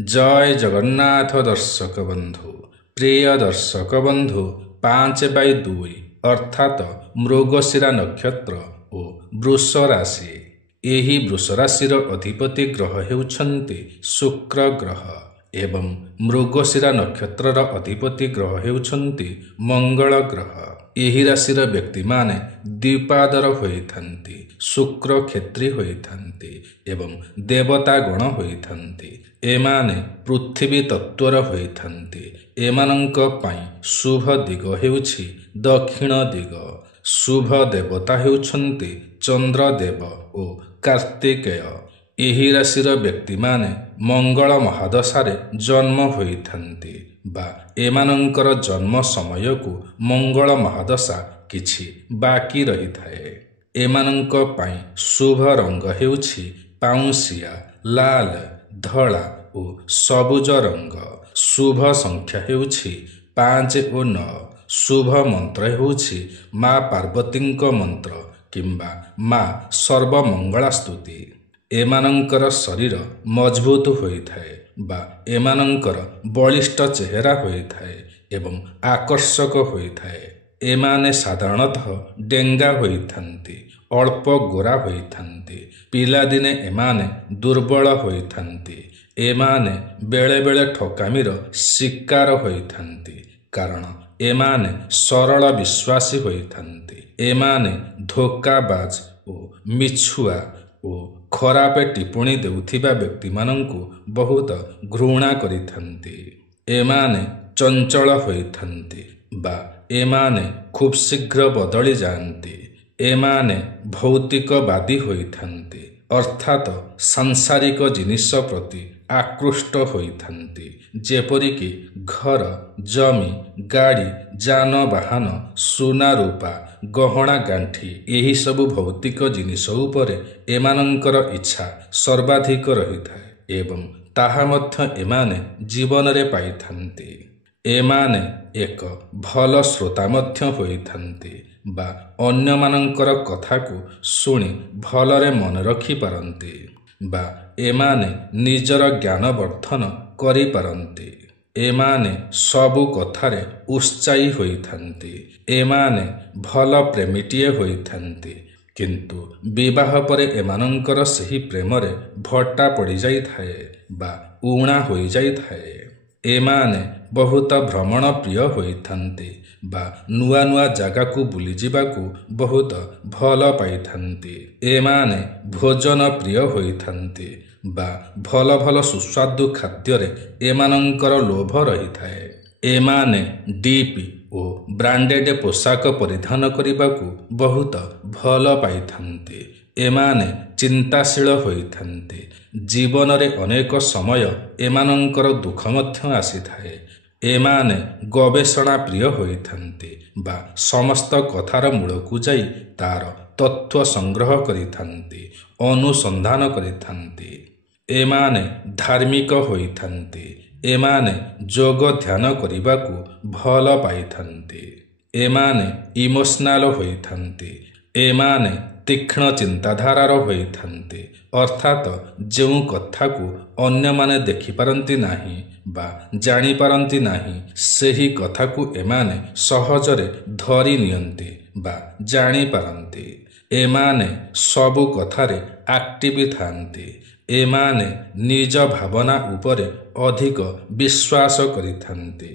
जय जगन्नाथ दर्शक बंधु प्रिय दर्शक बंधु 5/2 अर्थात मृगशिरा नक्षत्र और वृष राशि। यही वृष राशिर अधिपति ग्रह हेउछन्ति शुक्र ग्रह एवं मृगशिरा नक्षत्रर अधिपति ग्रह हेउछन्ति मंगल ग्रह। यही राशिर व्यक्ति माने द्विपादर होइथन्ति, शुक्र क्षेत्री होइथन्ति एवं देवता गण होइथन्ति। एमाने पृथ्वी तत्वर होइथन्ति। एमानंक पाई शुभ दिग हेउछि दक्षिण दिग। शुभ देवता हेउछन्ति चंद्रदेव ओ कार्तिकेय। एही राशिर व्यक्ति माने मंगल महादशारे जन्म होइथन्ति बा एमानंकर जन्म समय को मंगल महादशा किछि बाकी रही थाए। एमानंक पाई शुभ रंग हेउछि पाउंसिया, लाल, धला और सबुज रंग। शुभ संख्या हेउछि 5 और 9। शुभ मंत्र हेउछि माँ पार्वतींक मंत्र किंबा माँ सर्वमंगला स्तुति। एमानंकर शरीर मजबूत होइथाए बा एमानंकर बलिष्ठ चेहरा होइथाए एवं आकर्षक होइथाए। एमाने साधारणतः डेंगा होइथन्ति, अल्प गोरा होइथन्ति। पिलादिने एमाने दुर्बल होइथन्ति। एमाने बेले बेले ठकामीर शिकार होइथन्ति कारण एमाने सरल विश्वासी होइथन्ति। एमाने धोकाबाज ओ मिछुआ ओ खराब टिप्पणी देउथिबा व्यक्ति मानंकु बहुत घृणा करिथन्ति। एमाने चंचल होइथन्ति बा एमाने खूब शीघ्र बदली जाती। एमाने भौतिकवादी होइथन्ति अर्थात सांसारिक जिनिष प्रति आकृष्ट होइथन्ति। जेपरिकी घर, जमी, गाड़ी, जानवाहन, सुना रूपा, गहना गांठी यही सबु भौतिक जिनिष उपरे एमानंकर इच्छा सर्वाधिक रहिथाए एवं ताहा मध्य एमाने जीवन रे पाइथन्ति। एमाने एक भल श्रोता मध्य होइथन्ति बा अन्य मानंकर कथा को सुनी भलरे मन रखी पारन्ति बा एमाने निजर ज्ञान वर्धन करि पारन्ति। एमाने सबु कथारे उत्साही होइथन्ति। एमाने भल प्रेमीटिए होइथन्ति किंतु विवाह परे एमानंकर सही प्रेमरे भट्टा पड़ी जाइथाए बा उणा होई जाइथाए। एमाने बहुत भ्रमण प्रिय होइथन्ति बा नुआ नुआ जगह को बुली जिबाकू बहुत भल पाइथन्ति। एमाने भोजन प्रिय होइथन्ति बा भल भल सुस्वादु खाद्ୟରେ एमानंकर लोभ रहिथाए। एमाने डीपी ओ ब्रांडेड पोशाक परिधान करिबाकू बहुत भल पाइथन्ति। एमाने चिंताशील होइथन्ति। जीवन रे अनेक समय एमानंकर दुख मध्य आसीथाए। एमाने गवेषणा प्रिय होइथन्ति बा समस्त कथार मूलकू जाई तार तथ्य संग्रह करिथन्ति, अनुसंधान करिथन्ति। एमाने धार्मिक होइथन्ति। एमाने जोग ध्यान करिबाकू भल पाइथन्ति। एमाने इमोशनाल होइथन्ति। एमाने तीक्ष्ण चिंताधारार होइथन्ति अर्थात जो कथा को अन्य माने देखि पारंती नाही बा जानी पारंती नाही सेही कथा को एमाने सहजरे धरी नियंती बा जानी पारंती। एमाने सबु कथारे एक्टिव थांती। एमाने निज भावना उपरे अधिक विश्वास करिथन्ति।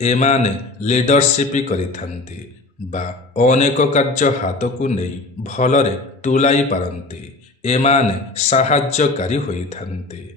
एमाने लीडरशिप करिथन्ति बा अनेक कार्य हाथ को नहीं भलरे तुलाई पारंती। एमाने साहाय्यकारी होइथन्ति।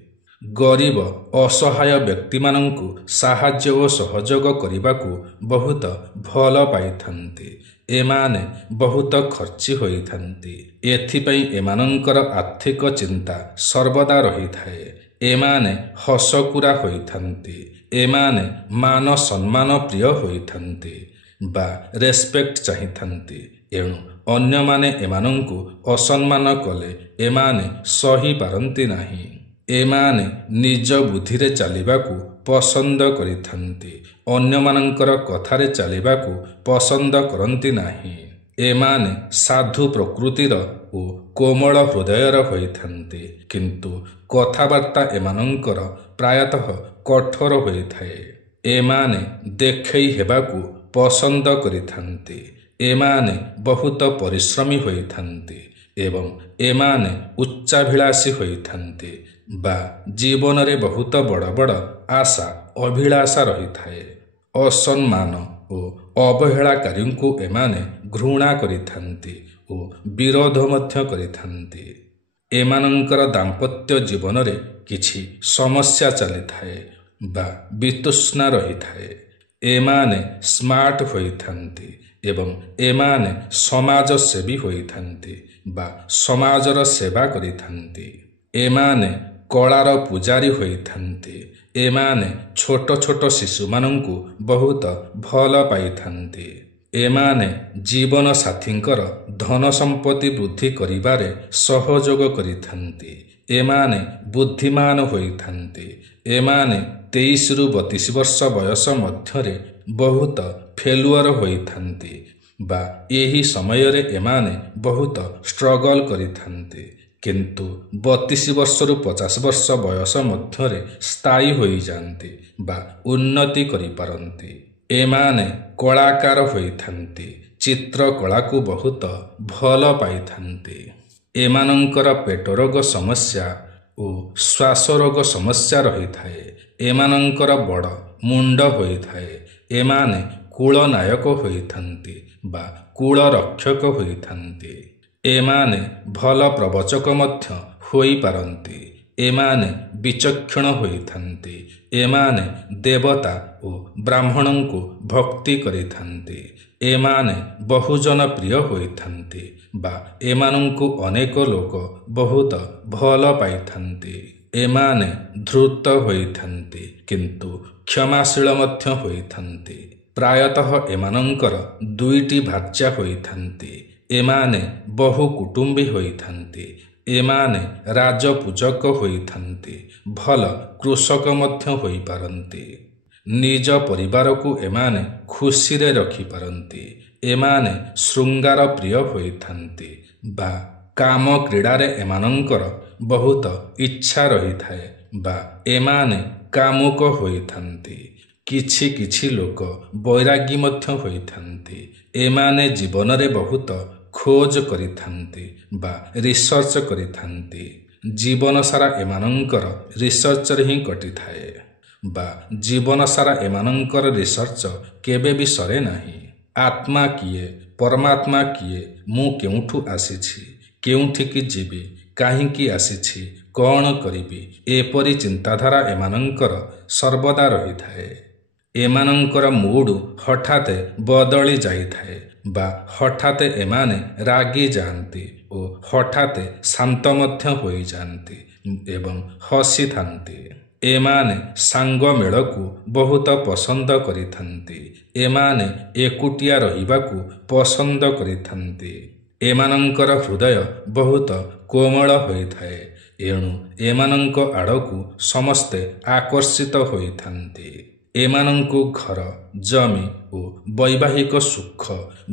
गरीब असहाय व्यक्ति मानंकु साहाय्य और सहयोग करिबाकू बहुत भल पाइथन्ति। एमाने बहुत खर्ची होइथन्ति। एथिपई एमानंकर आर्थिक चिंता सर्वदा रहिथाए। एमाने हसकुरा होइथन्ति। एमाने मान सम्मान प्रिय होइथन्ति बा रेस्पेक्ट चाहिथन्ति। एणु अन्य माने एमानंकु असम्मान कले एमाने सही पारंती नाही। एमाने निज बुद्धिरे चलिबाकू पसंद करिथन्ति। अन्य मानंकर कथारे चलिबाकू पसंद करंती नाही। एमाने साधु प्रकृतिर ओ कोमल हृदयर होइथन्ति किंतु कथाबार्ता एमानंकर ପ୍ରାୟତଃ କଠୋର ହୋଇଥାଏ। ଏମାନେ ଦେଖେଇ ହେବାକୁ ପସନ୍ଦ କରିଥାନ୍ତି। ଏମାନେ ବହୁତ ପରିଶ୍ରମୀ ହୋଇଥାନ୍ତି ଏବଂ ଏମାନେ ଉଚ୍ଚାଭିଳାଷୀ ହୋଇଥାନ୍ତି ବା ଜୀବନରେ ବହୁତ ବଡ଼ ବଡ଼ ଆଶା ଅଭିଳାଷା ରହିଥାଏ। ଅସମ୍ମାନ ଓ ଅବହେଳାକାରୀଙ୍କୁ ଏମାନେ ଘୃଣା କରିଥାନ୍ତି ଓ ବିରୋଧ ମଧ୍ୟ କରିଥାନ୍ତି। ଏମାନଙ୍କର ଦାମ୍ପତ୍ୟ ଜୀବନରେ କିଛି ସମସ୍ୟା ଚାଲିଥାଏ ବା ବିତୃଷ୍ଣା ରହିଥାଏ। ଏମାନେ ସ୍ମାର୍ଟ ହୋଇଥାନ୍ତି ଏବଂ ଏମାନେ ସମାଜସେବୀ ହୋଇଥାନ୍ତି ବା ସମାଜର ସେବା କରିଥାନ୍ତି। ଏମାନେ କଳାର ପୂଜାରୀ ହୋଇଥାନ୍ତି। ଏମାନେ ଛୋଟ ଛୋଟ ଶିଶୁମାନଙ୍କୁ ବହୁତ ଭଲ ପାଇଥାନ୍ତି। ଏମାନେ ଜୀବନସାଥୀଙ୍କର ଧନ ସମ୍ପତ୍ତି ବୃଦ୍ଧି କରିବାରେ ସହଯୋଗ କରିଥାନ୍ତି। ଏମାନେ ବୁଦ୍ଧିମାନ ହୋଇଥାନ୍ତି। ଏମାନେ 23ରୁ 32 ବର୍ଷ ବୟସ ମଧ୍ୟରେ ବହୁତ ଫେଲୁଅର ହୋଇଥାନ୍ତି ବା ଏହି ସମୟରେ ଏମାନେ ବହୁତ ଷ୍ଟ୍ରଗଲ କରିଥାନ୍ତି, କିନ୍ତୁ 32 ବର୍ଷରୁ 50 ବର୍ଷ ବୟସ ମଧ୍ୟରେ ସ୍ଥାୟୀ ହୋଇଯାଆନ୍ତି ବା ଉନ୍ନତି କରିପାରନ୍ତି। ଏମାନେ କଳାକାର ହୋଇଥାନ୍ତି। ଚିତ୍ରକଳାକୁ ବହୁତ ଭଲ ପାଇଥାନ୍ତି। ଏମାନଙ୍କର ପେଟ ରୋଗ ସମସ୍ୟା ଓ ଶ୍ୱାସରୋଗ ସମସ୍ୟା ରହିଥାଏ। ଏମାନଙ୍କର ବଡ଼ ମୁଣ୍ଡ ହୋଇଥାଏ। ଏମାନେ କୂଳନାୟକ ହୋଇଥାନ୍ତି ବା କୂଳରକ୍ଷକ ହୋଇଥାନ୍ତି। ଏମାନେ ଭଲ ପ୍ରବଚକ ମଧ୍ୟ ହୋଇପାରନ୍ତି। ଏମାନେ ବିଚକ୍ଷଣ ହୋଇଥାନ୍ତି। ଏମାନେ ଦେବତା ଓ ବ୍ରାହ୍ମଣଙ୍କୁ ଭକ୍ତି କରିଥାନ୍ତି। ଏମାନେ ବହୁଜନ ପ୍ରିୟ ହୋଇଥାନ୍ତି ବା ଏମାନଙ୍କୁ ଅନେକ ଲୋକ ବହୁତ ଭଲ ପାଇଥାନ୍ତି। ଏମାନେ ଧୂର୍ତ୍ତ ହୋଇଥାନ୍ତି କିନ୍ତୁ କ୍ଷମାଶୀଳ ମଧ୍ୟ ହୋଇଥାନ୍ତି। ପ୍ରାୟତଃ ଏମାନଙ୍କର 2ଟି ଭାର୍ଯ୍ୟା ହୋଇଥାନ୍ତି। ଏମାନେ ବହୁ କୁଟୁମ୍ବୀ ହୋଇଥାନ୍ତି। ଏମାନେ ରାଜପୂଜକ ହୋଇଥାନ୍ତି। ଭଲ କୃଷକ ମଧ୍ୟ ହୋଇପାରନ୍ତି। ନିଜ ପରିବାରକୁ ଏମାନେ ଖୁସିରେ ରଖିପାରନ୍ତି। ଏମାନେ ଶୃଙ୍ଗାର ପ୍ରିୟ ହୋଇଥାନ୍ତି ବା କାମ କ୍ରୀଡ଼ାରେ ଏମାନଙ୍କର ବହୁତ ଇଚ୍ଛା ରହିଥାଏ ବା ଏମାନେ କାମୁକ ହୋଇଥାନ୍ତି। କିଛି କିଛି ଲୋକ ବୈରାଗୀ ମଧ୍ୟ ହୋଇଥାନ୍ତି। ଏମାନେ ଜୀବନରେ ବହୁତ ଖୋଜ କରିଥାନ୍ତି ବା ରିସର୍ଚ୍ଚ କରିଥାନ୍ତି। ଜୀବନ ସାରା ଏମାନଙ୍କର ରିସର୍ଚ୍ଚରେ ହିଁ କଟିଥାଏ ବା ଜୀବନ ସାରା ଏମାନଙ୍କର ରିସର୍ଚ୍ଚ କେବେ ବି ସରେ ନାହିଁ। ଆତ୍ମା କିଏ, ପରମାତ୍ମା କିଏ, ମୁଁ କେଉଁଠୁ ଆସିଛି, କେଉଁଠିକି ଯିବି, କାହିଁକି ଆସିଛି, କ'ଣ କରିବି, ଏପରି ଚିନ୍ତାଧାରା ଏମାନଙ୍କର ସର୍ବଦା ରହିଥାଏ। ଏମାନଙ୍କର ମୁଡ୍ ହଠାତ୍ ବଦଳି ଯାଇଥାଏ ବା ହଠାତ୍ ଏମାନେ ରାଗି ଯାଆନ୍ତି ଓ ହଠାତ୍ ଶାନ୍ତ ମଧ୍ୟ ହୋଇଯାଆନ୍ତି ଏବଂ ହସିଥାନ୍ତି। ଏମାନେ ସାଙ୍ଗ ମେଳକୁ ବହୁତ ପସନ୍ଦ କରିଥାନ୍ତି। ଏମାନେ ଏକୁଟିଆ ରହିବାକୁ ପସନ୍ଦ କରିଥାନ୍ତି। ଏମାନଙ୍କର ହୃଦୟ ବହୁତ କୋମଳ ହୋଇଥାଏ, ଏଣୁ ଏମାନଙ୍କ ଆଡ଼କୁ ସମସ୍ତେ ଆକର୍ଷିତ ହୋଇଥାନ୍ତି। ଏମାନଙ୍କୁ ଘର, ଜମି ଓ ବୈବାହିକ ସୁଖ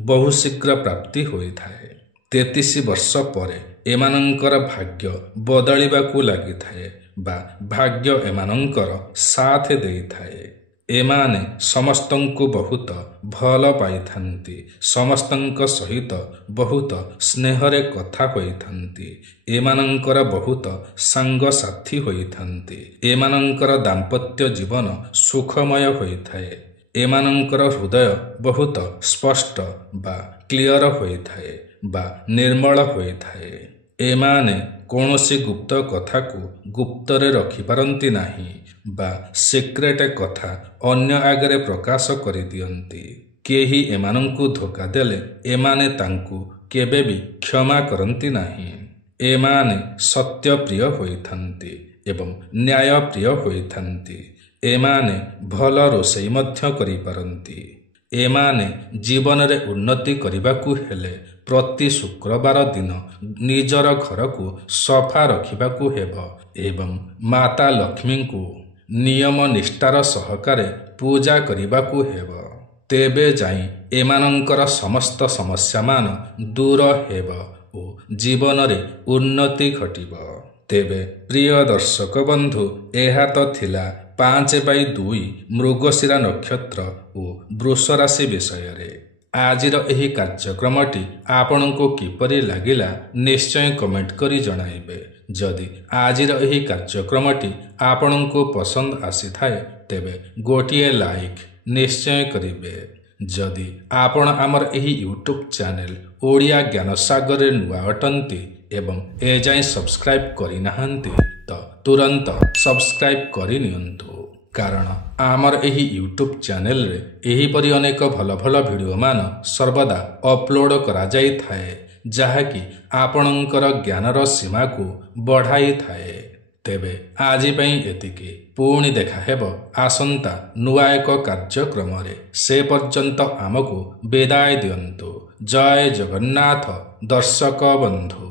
ବହୁ ଶୀଘ୍ର ପ୍ରାପ୍ତି ହୋଇଥାଏ। 33 ବର୍ଷ ପରେ ଏମାନଙ୍କର ଭାଗ୍ୟ ବଦଳିବାକୁ ଲାଗିଥାଏ ବା ଭାଗ୍ୟ ଏମାନଙ୍କର ସାଥ ଦେଇଥାଏ। ଏମାନେ ସମସ୍ତଙ୍କୁ ବହୁତ ଭଲ ପାଇଥାନ୍ତି। ସମସ୍ତଙ୍କ ସହିତ ବହୁତ ସ୍ନେହରେ କଥା ହୋଇଥାନ୍ତି। ଏମାନଙ୍କର ବହୁତ ସାଙ୍ଗସାଥୀ ହୋଇଥାନ୍ତି। ଏମାନଙ୍କର ଦାମ୍ପତ୍ୟ ଜୀବନ ସୁଖମୟ ହୋଇଥାଏ। ଏମାନଙ୍କର ହୃଦୟ ବହୁତ ସ୍ପଷ୍ଟ ବା କ୍ଲିଅର ହୋଇଥାଏ ବା ନିର୍ମଳ ହୋଇଥାଏ। ଏମାନେ କୌଣସି ଗୁପ୍ତ କଥାକୁ ଗୁପ୍ତରେ ରଖିପାରନ୍ତି ନାହିଁ ବା ସିକ୍ରେଟ କଥା ଅନ୍ୟ ଆଗରେ ପ୍ରକାଶ କରିଦିଅନ୍ତି। କେହି ଏମାନଙ୍କୁ ଧୋକା ଦେଲେ ଏମାନେ ତାଙ୍କୁ କେବେ ବି କ୍ଷମା କରନ୍ତି ନାହିଁ। ଏମାନେ ସତ୍ୟପ୍ରିୟ ହୋଇଥାନ୍ତି ଏବଂ ନ୍ୟାୟପ୍ରିୟ ହୋଇଥାନ୍ତି। ଏମାନେ ଭଲ ରୋଷେଇ ମଧ୍ୟ କରିପାରନ୍ତି। ଏମାନେ ଜୀବନରେ ଉନ୍ନତି କରିବାକୁ ହେଲେ ପ୍ରତି ଶୁକ୍ରବାର ଦିନ ନିଜର ଘରକୁ ସଫା ରଖିବାକୁ ହେବ ଏବଂ ମାତା ଲକ୍ଷ୍ମୀଙ୍କୁ ନିୟମ ନିଷ୍ଠାର ସହକାରେ ପୂଜା କରିବାକୁ ହେବ। ତେବେ ଯାଇ ଏମାନଙ୍କର ସମସ୍ତ ସମସ୍ୟାମାନ ଦୂର ହେବ ଓ ଜୀବନରେ ଉନ୍ନତି ଘଟିବ। ତେବେ ପ୍ରିୟ ଦର୍ଶକ ବନ୍ଧୁ, ଏହା ତ ଥିଲା 5/2 ମୃଗଶିରା ନକ୍ଷତ୍ର ଓ ବୃଷ ରାଶି ବିଷୟରେ। ଆଜିର ଏହି କାର୍ଯ୍ୟକ୍ରମଟି ଆପଣଙ୍କୁ କିପରି ଲାଗିଲା ନିଶ୍ଚୟ କମେଣ୍ଟ କରି ଜଣାଇବେ। ଯଦି ଆଜିର ଏହି କାର୍ଯ୍ୟକ୍ରମଟି ଆପଣଙ୍କୁ ପସନ୍ଦ ଆସିଥାଏ ତେବେ ଗୋଟିଏ ଲାଇକ୍ ନିଶ୍ଚୟ କରିବେ। ଯଦି ଆପଣ ଆମର ଏହି ୟୁଟ୍ୟୁବ୍ ଚ୍ୟାନେଲ ଓଡ଼ିଆ ଜ୍ଞାନସାଗରରେ ନୂଆ ଅଟନ୍ତି ଏବଂ ଏଯାଏଁ ସବସ୍କ୍ରାଇବ୍ କରିନାହାନ୍ତି ତ ତୁରନ୍ତ ସବସ୍କ୍ରାଇବ୍ କରିନିଅନ୍ତୁ, କାରଣ ଆମର ଏହି ୟୁଟ୍ୟୁବ୍ ଚ୍ୟାନେଲରେ ଏହିପରି ଅନେକ ଭଲ ଭଲ ଭିଡ଼ିଓମାନ ସର୍ବଦା ଅପଲୋଡ଼ କରାଯାଇଥାଏ, ଯାହାକି ଆପଣଙ୍କର ଜ୍ଞାନର ସୀମାକୁ ବଢ଼ାଇଥାଏ। ତେବେ ଆଜି ପାଇଁ ଏତିକି। ପୁଣି ଦେଖା ହେବ ଆସନ୍ତା ନୂଆ ଏକ କାର୍ଯ୍ୟକ୍ରମରେ। ସେ ପର୍ଯ୍ୟନ୍ତ ଆମକୁ ବିଦାୟ ଦିଅନ୍ତୁ। ଜୟ ଜଗନ୍ନାଥ ଦର୍ଶକ ବନ୍ଧୁ।